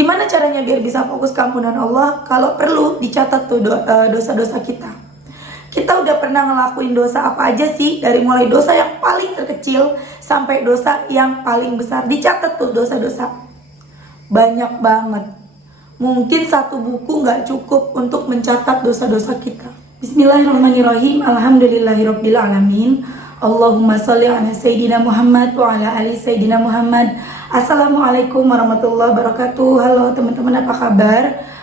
Gimana caranya biar bisa fokus ke ampunan Allah? Kalau perlu dicatat tuh dosa-dosa kita. Kita udah pernah ngelakuin dosa apa aja sih? Dari mulai dosa yang paling terkecil sampai dosa yang paling besar. Dicatat tuh dosa-dosa. Banyak banget. Mungkin satu buku gak cukup untuk mencatat dosa-dosa kita. Bismillahirrahmanirrahim. Alhamdulillahirabbil alamin. Allahumma sholli ala Sayyidina Muhammad wa ala ali Sayyidina Muhammad. Assalamualaikum warahmatullahi wabarakatuh. Halo teman-teman, apa kabar?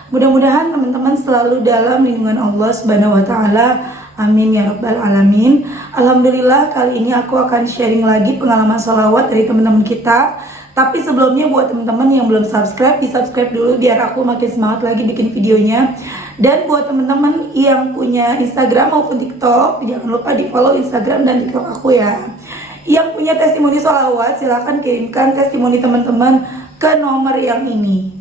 Mudah-mudahan teman-teman selalu dalam lindungan Allah Subhanahu wa taala. Amin ya rabbal alamin. Alhamdulillah, kali ini aku akan sharing lagi pengalaman sholawat dari teman-teman kita. Tapi sebelumnya buat teman-teman yang belum subscribe, di-subscribe dulu biar aku makin semangat lagi bikin videonya. Dan buat teman-teman yang punya Instagram maupun TikTok, jangan lupa di-follow Instagram dan TikTok aku ya. Yang punya testimoni sholawat, silahkan kirimkan testimoni teman-teman ke nomor yang ini.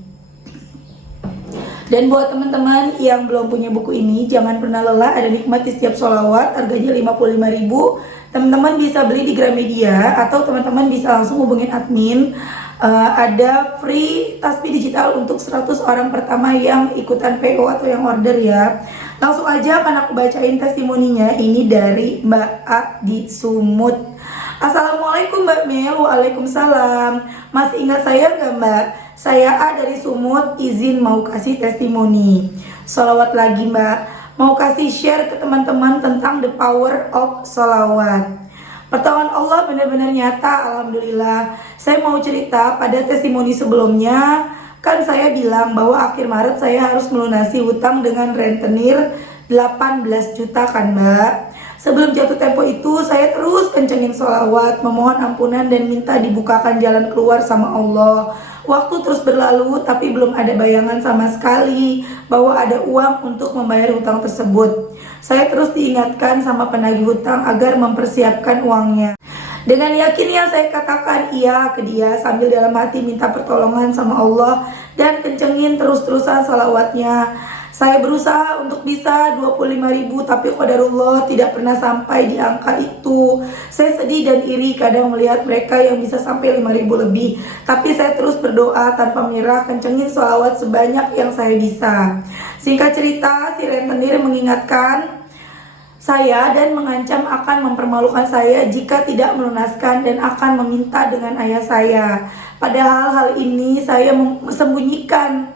Dan buat teman-teman yang belum punya buku ini, jangan pernah lelah, ada nikmati setiap sholawat, harganya 55.000. Teman-teman bisa beli di Gramedia atau teman-teman bisa langsung hubungin admin. Ada free tasbih digital untuk 100 orang pertama yang ikutan PO atau yang order ya. Langsung aja akan aku bacain testimoninya. Ini dari Mbak A di Sumut. Assalamualaikum Mbak Mel. Waalaikumsalam. Masih ingat saya nggak Mbak? Saya A dari Sumut, izin mau kasih testimoni. Sholawat lagi Mbak. Mau kasih share ke teman-teman tentang the power of sholawat. Pertolongan Allah benar-benar nyata, alhamdulillah. Saya mau cerita pada testimoni sebelumnya, kan saya bilang bahwa akhir Maret saya harus melunasi hutang dengan rentenir 18 juta kan Mbak. Sebelum jatuh tempo itu saya terus kencengin sholawat, memohon ampunan dan minta dibukakan jalan keluar sama Allah. Waktu terus berlalu tapi belum ada bayangan sama sekali bahwa ada uang untuk membayar hutang tersebut. Saya terus diingatkan sama penagih hutang agar mempersiapkan uangnya. Dengan yakinnya saya katakan iya ke dia sambil dalam hati minta pertolongan sama Allah dan kencengin terus-terusan salawatnya. Saya berusaha untuk bisa 25.000 tapi qadarullah tidak pernah sampai di angka itu. Saya sedih dan iri kadang melihat mereka yang bisa sampai 5.000 lebih. Tapi saya terus berdoa tanpa menyerah, kencengin sholawat sebanyak yang saya bisa. Singkat cerita, si rentenir mengingatkan saya dan mengancam akan mempermalukan saya jika tidak melunaskan dan akan meminta dengan ayah saya. Padahal hal ini saya sembunyikan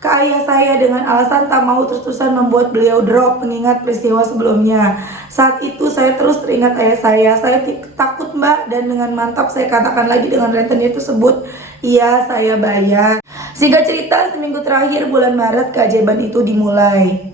ke ayah saya dengan alasan tak mau terus-terusan membuat beliau drop mengingat peristiwa sebelumnya. Saat itu saya terus teringat ayah saya. Saya takut Mbak dan dengan mantap saya katakan lagi dengan rentenir tersebut, iya saya bayar. Singkat cerita, seminggu terakhir bulan Maret keajaiban itu dimulai.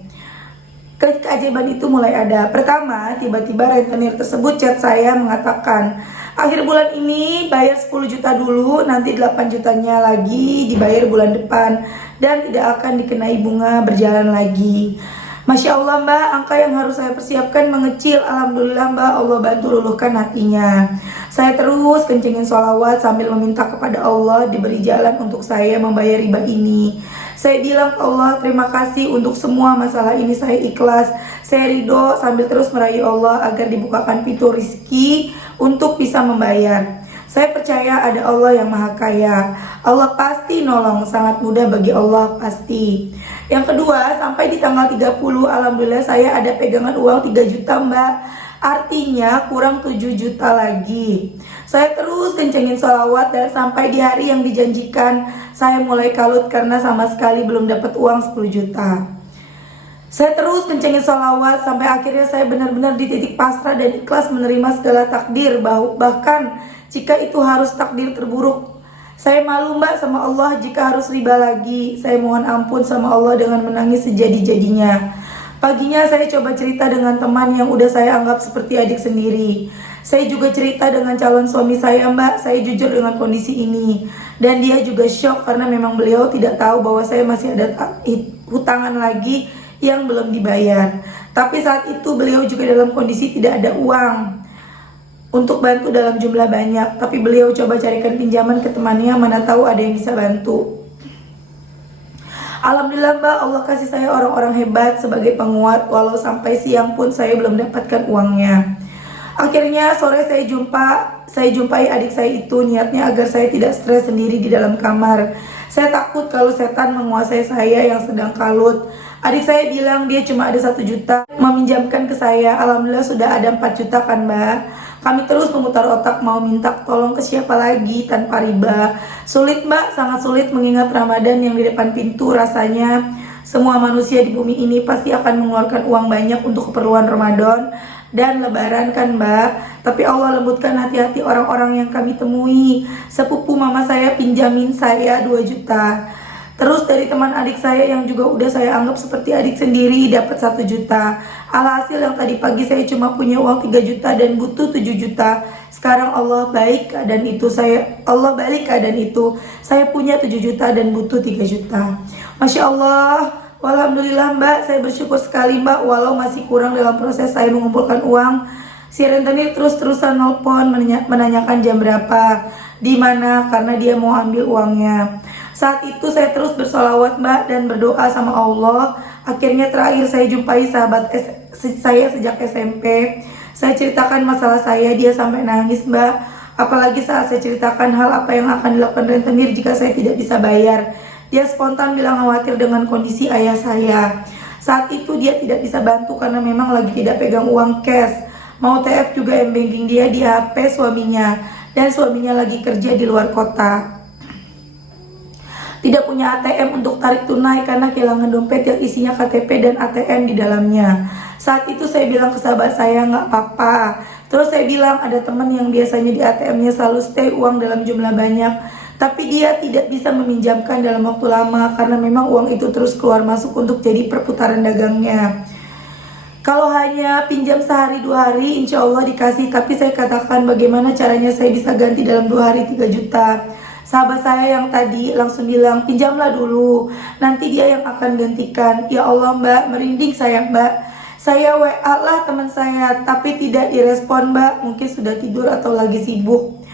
Keajaiban itu mulai ada. Pertama, tiba-tiba rentenir tersebut chat saya mengatakan, akhir bulan ini bayar 10 juta dulu, nanti 8 jutanya lagi dibayar bulan depan dan tidak akan dikenai bunga berjalan lagi. Masya Allah Mbak, angka yang harus saya persiapkan mengecil. Alhamdulillah Mbak, Allah bantu luluhkan hatinya. Saya terus kencengin sholawat sambil meminta kepada Allah diberi jalan untuk saya membayar riba ini. Saya bilang ke Allah, terima kasih untuk semua masalah ini, saya ikhlas. Saya ridho sambil terus merayu Allah agar dibukakan pintu rizki untuk bisa membayar. Saya percaya ada Allah yang maha kaya. Allah pasti nolong, sangat mudah bagi Allah pasti. Yang kedua, sampai di tanggal 30, alhamdulillah saya ada pegangan uang 3 juta Mbak. Artinya kurang 7 juta lagi. Saya terus kencengin sholawat dan sampai di hari yang dijanjikan saya mulai kalut karena sama sekali belum dapat uang 10 juta. Saya terus kencengin sholawat sampai akhirnya saya benar-benar di titik pasrah dan ikhlas menerima segala takdir, bahkan jika itu harus takdir terburuk. Saya malu Mbak sama Allah jika harus riba lagi. Saya mohon ampun sama Allah dengan menangis sejadi-jadinya. Paginya saya coba cerita dengan teman yang udah saya anggap seperti adik sendiri. Saya juga cerita dengan calon suami saya Mbak, saya jujur dengan kondisi ini. Dan dia juga shock karena memang beliau tidak tahu bahwa saya masih ada hutangan lagi yang belum dibayar. Tapi saat itu beliau juga dalam kondisi tidak ada uang untuk bantu dalam jumlah banyak. Tapi beliau coba carikan pinjaman ke temannya, mana tahu ada yang bisa bantu. Alhamdulillah Mbak, Allah kasih saya orang-orang hebat sebagai penguat. Walau sampai siang pun saya belum dapatkan uangnya. Akhirnya sore saya jumpai adik saya itu, niatnya agar saya tidak stres sendiri di dalam kamar. Saya takut kalau setan menguasai saya yang sedang kalut. Adik saya bilang dia cuma ada 1 juta meminjamkan ke saya. Alhamdulillah sudah ada 4 juta kan Mbak. Kami terus memutar otak mau minta tolong ke siapa lagi tanpa riba. Sulit Mbak, sangat sulit mengingat Ramadan yang di depan pintu. Rasanya semua manusia di bumi ini pasti akan mengeluarkan uang banyak untuk keperluan Ramadan dan Lebaran kan Mbak. Tapi Allah lembutkan hati-hati orang-orang yang kami temui. Sepupu mama saya pinjamin saya 2 juta. Terus dari teman adik saya yang juga udah saya anggap seperti adik sendiri dapat 1 juta. Alhasil yang tadi pagi saya cuma punya uang 3 juta dan butuh 7 juta. Sekarang Allah balik keadaan itu. Allah balik keadaan itu. Saya punya 7 juta dan butuh 3 juta. Masya Allah. Alhamdulillah Mbak, saya bersyukur sekali Mbak. Walau masih kurang dalam proses saya mengumpulkan uang, si rentenir terus-terusan nelpon menanyakan jam berapa, di mana, karena dia mau ambil uangnya. Saat itu saya terus bersolawat Mbak dan berdoa sama Allah. Akhirnya terakhir saya jumpai sahabat saya sejak SMP. Saya ceritakan masalah saya, dia sampai nangis Mbak. Apalagi saat saya ceritakan hal apa yang akan dilakukan rentenir jika saya tidak bisa bayar. Dia spontan bilang khawatir dengan kondisi ayah saya. Saat itu dia tidak bisa bantu karena memang lagi tidak pegang uang cash. Mau TF juga m-banking dia di HP suaminya. Dan suaminya lagi kerja di luar kota. Tidak punya ATM untuk tarik tunai karena kehilangan dompet yang isinya KTP dan ATM di dalamnya. Saat itu saya bilang ke sahabat saya, nggak apa-apa. Terus saya bilang ada teman yang biasanya di ATM-nya selalu stay uang dalam jumlah banyak, tapi dia tidak bisa meminjamkan dalam waktu lama karena memang uang itu terus keluar masuk untuk jadi perputaran dagangnya. Kalau hanya pinjam sehari 2 hari insya Allah dikasih, tapi saya katakan bagaimana caranya saya bisa ganti dalam 2 hari 3 juta. Sahabat saya yang tadi langsung bilang, pinjamlah dulu, nanti dia yang akan gantikan. Ya Allah Mbak, merinding saya Mbak. Saya WA lah teman saya, tapi tidak direspon Mbak, mungkin sudah tidur atau lagi sibuk.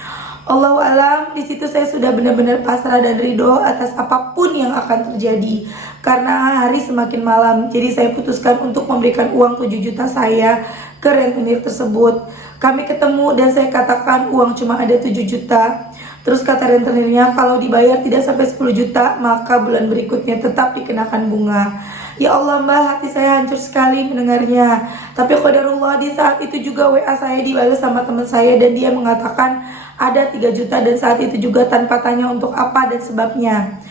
Allahu alam, di situ saya sudah benar-benar pasrah dan ridho atas apapun yang akan terjadi. Karena hari semakin malam, jadi saya putuskan untuk memberikan uang 7 juta saya ke rentenir tersebut. Kami ketemu dan saya katakan uang cuma ada 7 juta. Terus kata rentenirnya kalau dibayar tidak sampai 10 juta maka bulan berikutnya tetap dikenakan bunga. Ya Allah Mbak, hati saya hancur sekali mendengarnya. Tapi qadarullah di saat itu juga WA saya dibalas sama teman saya dan dia mengatakan ada 3 juta dan saat itu juga tanpa tanya untuk apa dan sebabnya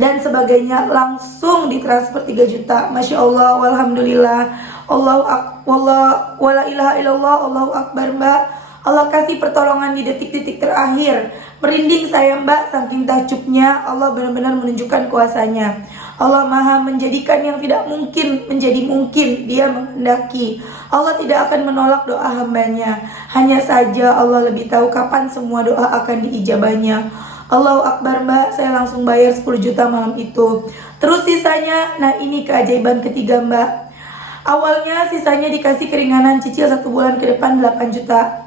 dan sebagainya langsung ditransfer 3 juta. Masya Allah, walhamdulillah, wala ilaha illallah, Allahu akbar Mbak. Allah kasih pertolongan di detik-detik terakhir. Merinding saya Mbak, saking takjubnya. Allah benar-benar menunjukkan kuasanya. Allah maha menjadikan yang tidak mungkin menjadi mungkin. Dia menghendaki. Allah tidak akan menolak doa hambanya. Hanya saja Allah lebih tahu kapan semua doa akan diijabahnya. Allahu Akbar Mbak, saya langsung bayar 10 juta malam itu. Terus sisanya, nah ini keajaiban ketiga Mbak. Awalnya sisanya dikasih keringanan cicil 1 bulan ke depan 8 juta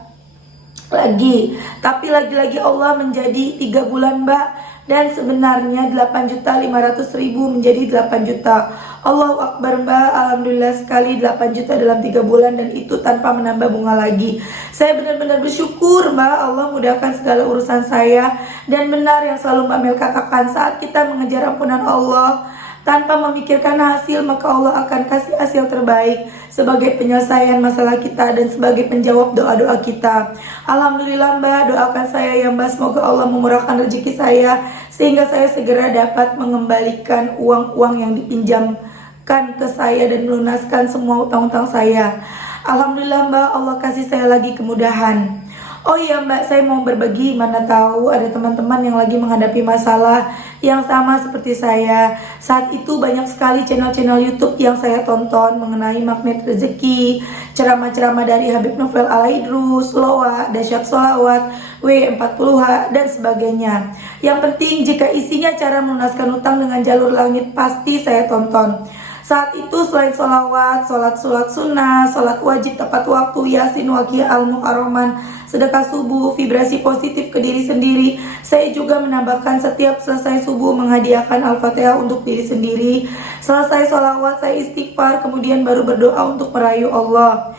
lagi, tapi lagi-lagi Allah menjadi 3 bulan Mbak, dan sebenarnya 8.500.000 menjadi 8 juta. Allahu Akbar Mbak, alhamdulillah sekali 8 juta dalam 3 bulan dan itu tanpa menambah bunga lagi. Saya benar-benar bersyukur Mbak, Allah mudahkan segala urusan saya. Dan benar yang selalu Mbak Mel katakan, saat kita mengejar ampunan Allah tanpa memikirkan hasil, maka Allah akan kasih hasil terbaik sebagai penyelesaian masalah kita dan sebagai penjawab doa-doa kita. Alhamdulillah Mbak, doakan saya ya Mbak, semoga Allah memurahkan rezeki saya sehingga saya segera dapat mengembalikan uang-uang yang dipinjamkan ke saya dan melunaskan semua utang-utang saya. Alhamdulillah Mbak, Allah kasih saya lagi kemudahan. Oh iya Mbak, saya mau berbagi, mana tahu ada teman-teman yang lagi menghadapi masalah yang sama seperti saya. Saat itu banyak sekali channel-channel YouTube yang saya tonton mengenai magnet rezeki, ceramah-ceramah dari Habib Novel Alaidrus, Loa, Dasyat Sholawat, W40H, dan sebagainya. Yang penting jika isinya cara melunaskan utang dengan jalur langit, pasti saya tonton. Saat itu selain sholawat, sholat sunnah, sholat wajib tepat waktu, yasin, waqiyah, al-mu'arroman, sedekah subuh, vibrasi positif ke diri sendiri, saya juga menambahkan setiap selesai subuh menghadiahkan al-fatihah untuk diri sendiri. Selesai sholawat saya istighfar, kemudian baru berdoa untuk merayu Allah.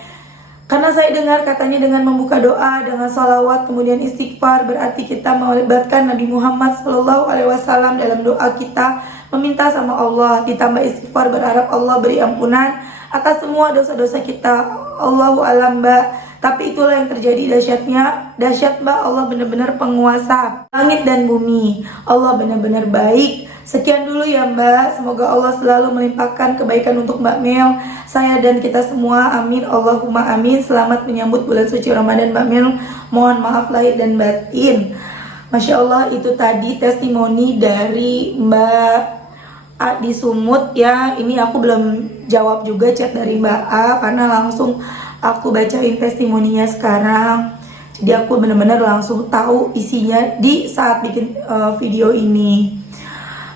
Karena saya dengar katanya dengan membuka doa, dengan salawat, kemudian istighfar, berarti kita melibatkan Nabi Muhammad SAW dalam doa kita, meminta sama Allah, ditambah istighfar, berharap Allah beri ampunan atas semua dosa-dosa kita. Allahu alam, Mbak. Tapi itulah yang terjadi dahsyatnya. Dahsyat, Mbak, Allah benar-benar penguasa langit dan bumi. Allah benar-benar baik. Sekian dulu ya, Mbak. Semoga Allah selalu melimpahkan kebaikan untuk Mbak Mel, saya dan kita semua. Amin. Allahumma amin. Selamat menyambut bulan suci Ramadan, Mbak Mel. Mohon maaf lahir dan batin. Masya Allah, itu tadi testimoni dari Mbak A di Sumut ya. Ini aku belum jawab juga chat dari Mbak A karena langsung aku bacain testimoninya sekarang. Jadi aku benar-benar langsung tahu isinya di saat bikin video ini.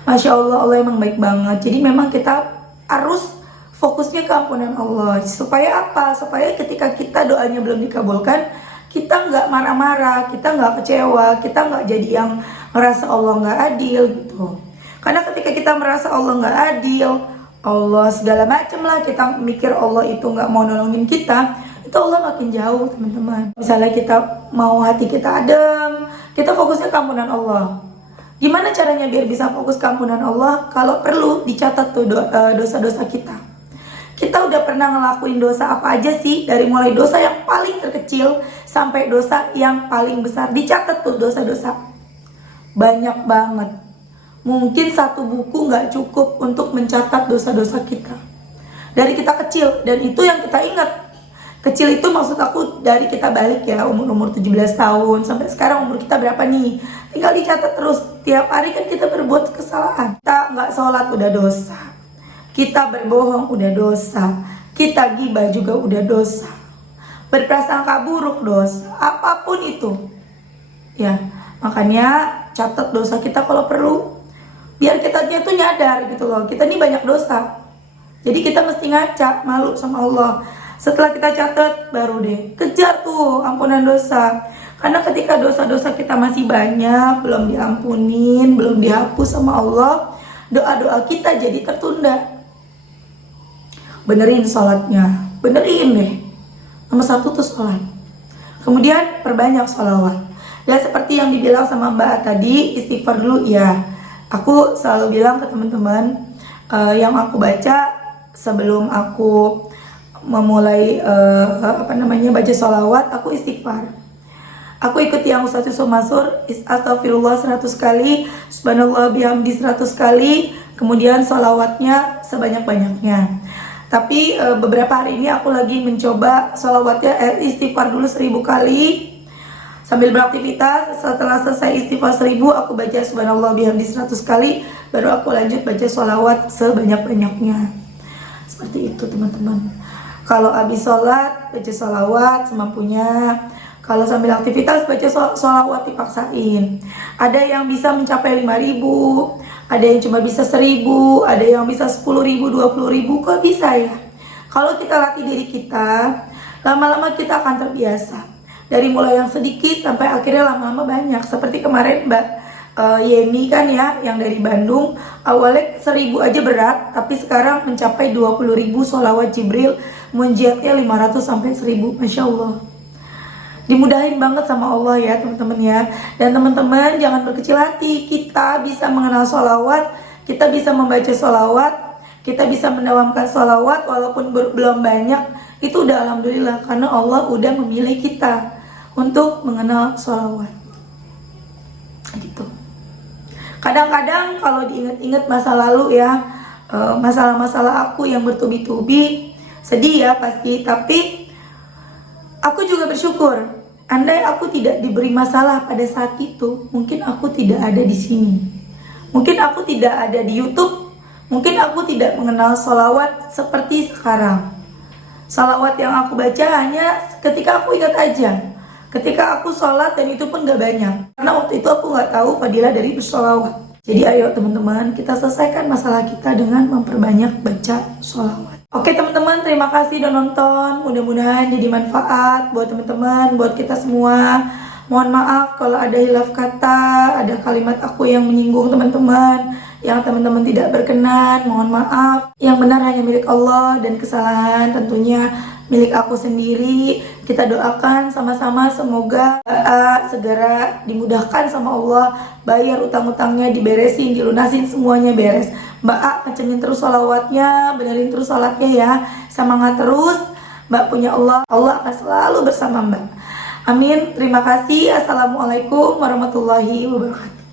Masya Allah, Allah emang baik banget. Jadi memang kita harus fokusnya ke ampunan Allah. Supaya apa? Supaya ketika kita doanya belum dikabulkan, kita nggak marah-marah, kita nggak kecewa, kita nggak jadi yang merasa Allah nggak adil gitu. Karena ketika kita merasa Allah nggak adil, Allah segala macam lah, kita mikir Allah itu nggak mau nolongin kita, itu Allah makin jauh, teman-teman. Misalnya kita mau hati kita adem, kita fokusnya ke ampunan Allah. Gimana caranya biar bisa fokus ke ampunan Allah? Kalau perlu dicatat tuh dosa-dosa kita. Kita udah pernah ngelakuin dosa apa aja sih? Dari mulai dosa yang paling terkecil sampai dosa yang paling besar. Dicatat tuh dosa-dosa. Banyak banget. Mungkin satu buku nggak cukup untuk mencatat dosa-dosa kita. Dari kita kecil, dan itu yang kita ingat. Kecil itu maksud aku dari kita balik ya, umur 17 tahun sampai sekarang umur kita berapa nih. Tinggal dicatat terus, tiap hari kan kita berbuat kesalahan. Kita nggak sholat udah dosa, kita berbohong udah dosa, kita gibah juga udah dosa, berprasangka buruk dosa, apapun itu. Ya, makanya catat dosa kita kalau perlu, biar kitanya tuh nyadar gitu loh, kita nih banyak dosa. Jadi kita mesti ngaca, malu sama Allah. Setelah kita catat, baru deh kejar tuh ampunan dosa. Karena ketika dosa-dosa kita masih banyak, belum diampunin, belum dihapus sama Allah, doa-doa kita jadi tertunda. Benerin sholatnya, benerin deh. Nomor 1 tuh sholat. Kemudian perbanyak sholawat. Dan seperti yang dibilang sama Mbak tadi, istighfar dulu ya. Aku selalu bilang ke teman-teman, yang aku baca sebelum aku memulai baca sholawat, aku istighfar. Aku ikut yang Ustaz Yusuf Mansur, astagfirullah 100 kali, subhanallah bihamdi 100 kali, kemudian sholawatnya sebanyak-banyaknya. Tapi beberapa hari ini aku lagi mencoba sholawatnya istighfar dulu 1000 kali sambil beraktivitas. Setelah selesai istighfar 1000, aku baca subhanallah bihamdi 100 kali, baru aku lanjut baca sholawat sebanyak-banyaknya. Seperti itu teman-teman. Kalau habis sholat, baca sholawat semampunya. Kalau sambil aktivitas, baca sholawat dipaksain. Ada yang bisa mencapai 5000, ada yang cuma bisa 1000, ada yang bisa 10.000, 20.000. Kok bisa ya? Kalau kita latih diri kita, lama-lama kita akan terbiasa. Dari mulai yang sedikit sampai akhirnya lama-lama banyak. Seperti kemarin Mbak Yeni kan ya, yang dari Bandung, awalnya 1000 aja berat, tapi sekarang mencapai 20.000 sholawat Jibril, munjiatnya 500 sampai 1000, Masya Allah. Dimudahin banget sama Allah ya teman-teman ya. Dan teman-teman jangan berkecil hati, kita bisa mengenal sholawat, kita bisa membaca sholawat, kita bisa mendawamkan sholawat walaupun belum banyak, itu udah alhamdulillah, karena Allah udah memilih kita untuk mengenal sholawat gitu. Kadang-kadang kalau diingat-ingat masa lalu ya, masalah-masalah aku yang bertubi-tubi, sedih ya pasti. Tapi aku juga bersyukur. Andai aku tidak diberi masalah pada saat itu, mungkin aku tidak ada di sini. Mungkin aku tidak ada di YouTube. Mungkin aku tidak mengenal sholawat seperti sekarang. Sholawat yang aku baca hanya ketika aku ingat aja. Ketika aku sholat, dan itu pun gak banyak. Karena waktu itu aku gak tahu fadilah dari bersolawat. Jadi ayo teman-teman, kita selesaikan masalah kita dengan memperbanyak baca sholawat. Oke teman-teman, terima kasih udah nonton. Mudah-mudahan jadi manfaat buat teman-teman, buat kita semua. Mohon maaf kalau ada hilaf kata, ada kalimat aku yang menyinggung teman-teman. yang teman-teman tidak berkenan, mohon maaf. Yang benar hanya milik Allah, dan kesalahan tentunya milik aku sendiri. Kita doakan sama-sama semoga segera dimudahkan sama Allah, bayar utang-utangnya, diberesin, dilunasin, semuanya beres. Mbak A kencengin terus sholawatnya, benerin terus sholatnya ya, semangat terus. Mbak punya Allah, Allah akan selalu bersama Mbak. Amin. Terima kasih. Assalamualaikum warahmatullahi wabarakatuh.